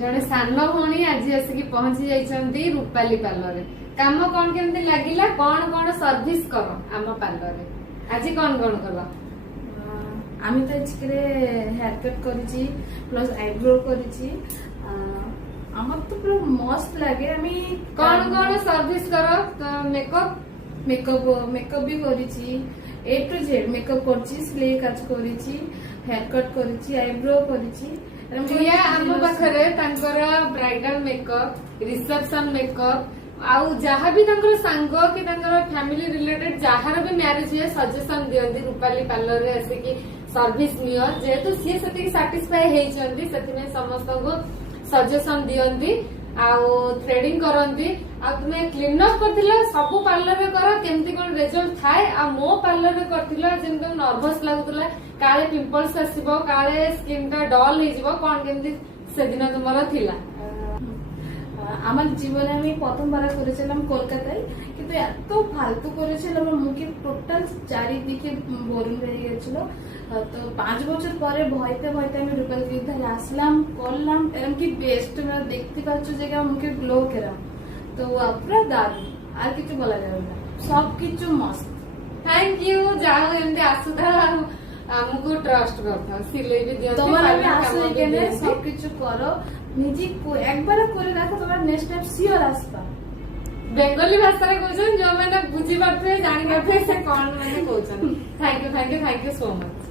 जड़े सान भौणी आज आसिक पहुंची जाइछंती रूपाली पार्लर रे काम कौन केमती लागिला कौन कौन सर्विस कर आम पार्लर रे आज कौन कौन कला आमी तो आजके हेयर कट करिछि प्लस आईब्रो करिछि हमर तो पूरा मस्त लागे आमी कौन कौन सर्विस कर मेकअप मेकअप भी करिछि ए टू जेड मेकअप करछि स्ले काज करिछि हेयर कट करिछि आईब्रो करिछि प्रिया आम पाखरे तांकर ब्राइडल मेकअप रिसेप्शन मेकअप आउ जहाँ भी तांकर सांग कि तांकर फैमिली रिलेटेड जहार भी मैरिज हुए सजेशन दियंती रूपाली पार्लर रे आसिकी सर्विस नियो जेहेतु सी से सैटिस्फाई हेइचंती सेतिमे समस्त को सजेशन दियंती आउ थ्रेडिंग करंती आ तुमे क्लीन अप करथिला सब पार्लर रे कर केमती कोन रिजल्ट थाए आ मो पार्लर रे करथिला जेंतो नर्वस लागुतला काले पिंपल्स आसीबो काले स्किन टा डल हे जिवो कोन केमती से दिन तुमरा थिला আমার জীবনে আমি প্রথমবার করেছিলাম কলকাতায় কিন্তু এত ফালতু করেছিলাম আমার মুখে টোটাল চারিদিকে বরুণ হয়ে গেছিল তো 5 বছর পরে ভয়তে ভয়তে আমি রূপালী বিদ্যালয়ে আসলাম করলাম এরকম কি বেস্ট তোমরা দেখতে পাচ্ছ যে আমার মুখে গ্লো কেরাম তো পুরা দারুণ আর কিছু বলা যাবে না সবকিছু মস্ত थैंक यू जाओ एमती आसुधा हमको ट्रस्ट करता सिलाई भी दियो তোমার আমি আসলে এখানে সবকিছু করো নিজে একবার করে দেখো তোমার নেক্সট টাইম সিওর আসবা बेंगली भाषा रे कहछन जो मैंने बुझी पारथे जानि पारथे से कोन माने कहछन थैंक यू सो मच।